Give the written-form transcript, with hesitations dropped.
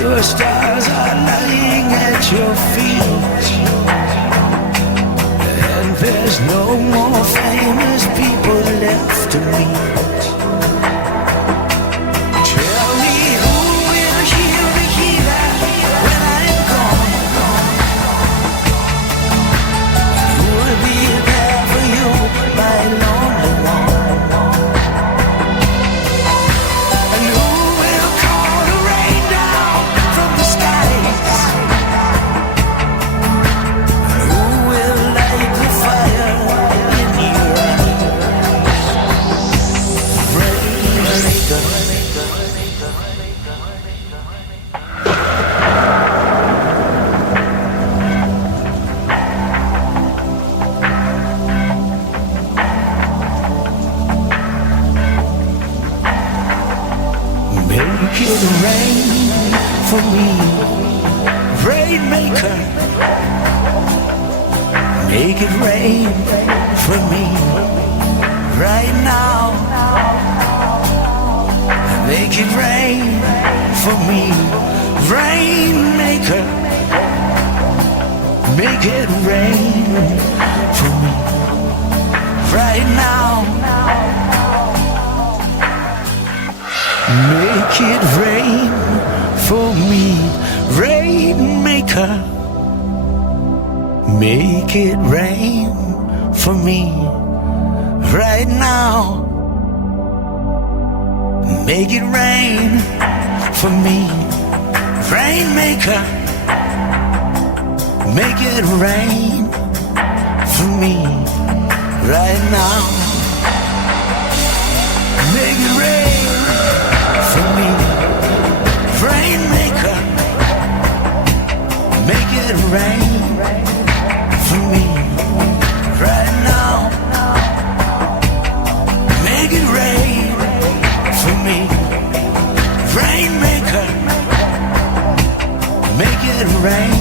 Your stars are lying at your feet, and there's no more famous people left to meet. Tell me who will hear the healer when I'm gone? Who will be there for you, my lonely one? And who will call the rain down from the skies? Who will light the fire in your eyes? Rainmaker, make it rain for me, Rainmaker. Make it rain for me right now. Make it rain for me, Rainmaker. Make it rain for me right now. Make it rain for me, Rainmaker. Make it rain for me right now. Make it rain for me, Rainmaker. Make it rain for me right now. Make it rain for me, Rainmaker. Make it rain for me right now. Make it rain for me, Rainmaker. Make it rain